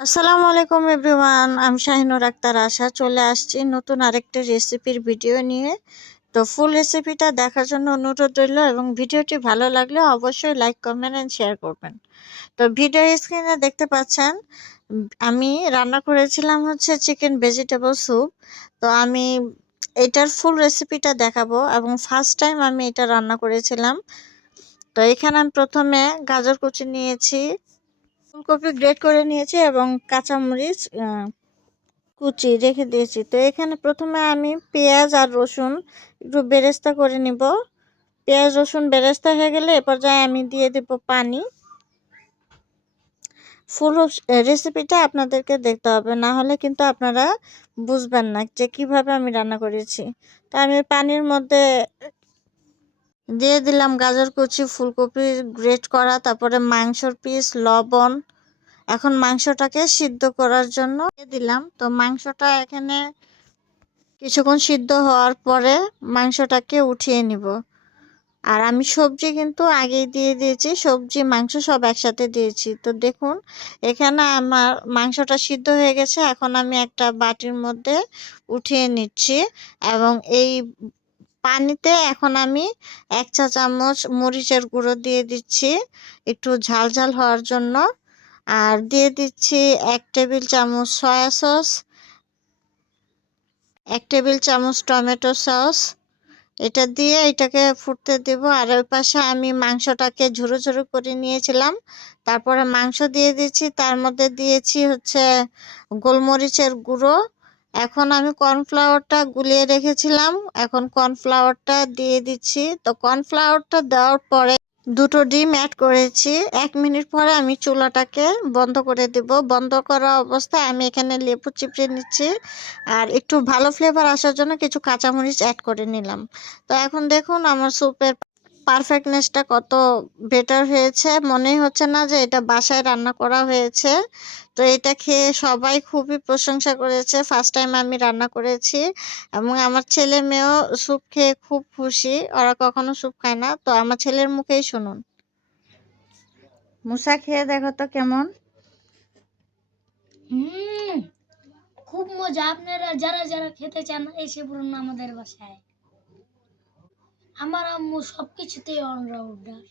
আসসালামু আলাইকুম এভরিওয়ান, আমি শাহিনুর আক্তার আশা চলে আসছি নতুন আরেকটা রেসিপির ভিডিও নিয়ে। তো ফুল রেসিপিটা দেখার জন্য অনুরোধ রইল এবং ভিডিওটি ভালো লাগলে অবশ্যই লাইক কমেন্ট এন্ড শেয়ার করবেন। তো ভিডিও স্ক্রিনে দেখতে পাচ্ছেন আমি রান্না করেছিলাম হচ্ছে চিকেন ভেজিটেবল স্যুপ। তো আমি এটার ফুল রেসিপিটা দেখাবো এবং ফার্স্ট টাইম আমি এটা রান্না করেছিলাম। তো এখানে আমি প্রথমে গাজর কুচি নিয়েছি, ফুলকপি গ্রেট করে নিয়েছি এবং কাঁচামরিচ কুচি রেখে দিয়েছি। তো এখানে প্রথমে আমি পেঁয়াজ আর রসুন একটু বেরেস্তা করে নিব। পেঁয়াজ রসুন বেরেস্তা হয়ে গেলে এ পর্যায়ে আমি দিয়ে দেব পানি। ফুল রেসিপিটা আপনাদেরকে দেখতে হবে, না হলে কিন্তু আপনারা বুঝবেন না যে কিভাবে আমি রান্না করেছি। তো আমি পানির মধ্যে দিয়ে দিলাম গাজর কুচি, ফুলকপি গ্রেট করা, তারপরে মাংসর পিস, লবণ। এখন মাংসটাকে সিদ্ধ করার জন্য দিয়ে দিলাম। তো মাংসটা এখানে কিছুক্ষণ সিদ্ধ হওয়ার পরে মাংসটাকে উঠিয়ে নিব। আর আমি সবজি কিন্তু আগেই দিয়ে দিয়েছি, সবজি মাংস সব একসাথে দিয়েছি। তো দেখুন এখানে আমার মাংসটা সিদ্ধ হয়ে গেছে। এখন আমি একটা বাটির মধ্যে উঠিয়ে নিচ্ছি এবং এই পানিতে এখন আমি 1 চা চামচ মরিচের গুঁড়ো দিয়ে দিচ্ছি একটু ঝাল ঝাল হওয়ার জন্য। আর দিয়ে দিচ্ছি 1 টেবিল চামচ সয়া সস, 1 টেবিল চামচ টমেটো সস। এটা দিয়ে এটাকে ফুটতে দেব। আর ওই পাশে আমি মাংসটাকে ঝুরো ঝুরো করে নিয়েছিলাম, তারপরে মাংস দিয়ে দিচ্ছি, তার মধ্যে দিয়েছি হচ্ছে গোলমরিচের গুঁড়ো। এখন আমি কর্নফ্লাওয়ারটা গুলিয়ে রেখেছিলাম, এখন কর্নফ্লাওয়ারটা দিয়ে দিচ্ছি। তো কর্নফ্লাওয়ারটা দেওয়ার পরে দুটো ডিম অ্যাড করেছি। 1 মিনিট পরে আমি চুলাটাকে বন্ধ করে দেব। বন্ধ করা অবস্থায় আমি এখানে লেবু চিপড়ে নিচ্ছি আর একটু ভালো ফ্লেভার আসার জন্য কিছু কাঁচামরিচ অ্যাড করে নিলাম। তো এখন দেখুন আমার স্যুপের পারফেক্টনেসটা কত বেটার হয়েছে। মনেই হচ্ছে না যে এটা বাসায় রান্না করা হয়েছে। তো এটা খেয়ে সবাই খুবই প্রশংসা করেছে। ফার্স্ট টাইম আমি রান্না করেছি এবং আমার ছেলে মেয়েও স্যুপ খেয়ে খুব খুশি। ওরা কখনো স্যুপ খায় না। তো আমার ছেলের মুখেই শুনুন। মুসা, খেয়ে দেখো তো কেমন। খুব মজা। আপনারা যারা যারা খেতে চান এসে পড়ুন আমাদের বাসায়। আমার আম্মু সবকিছুতেই অলরাউন্ডার।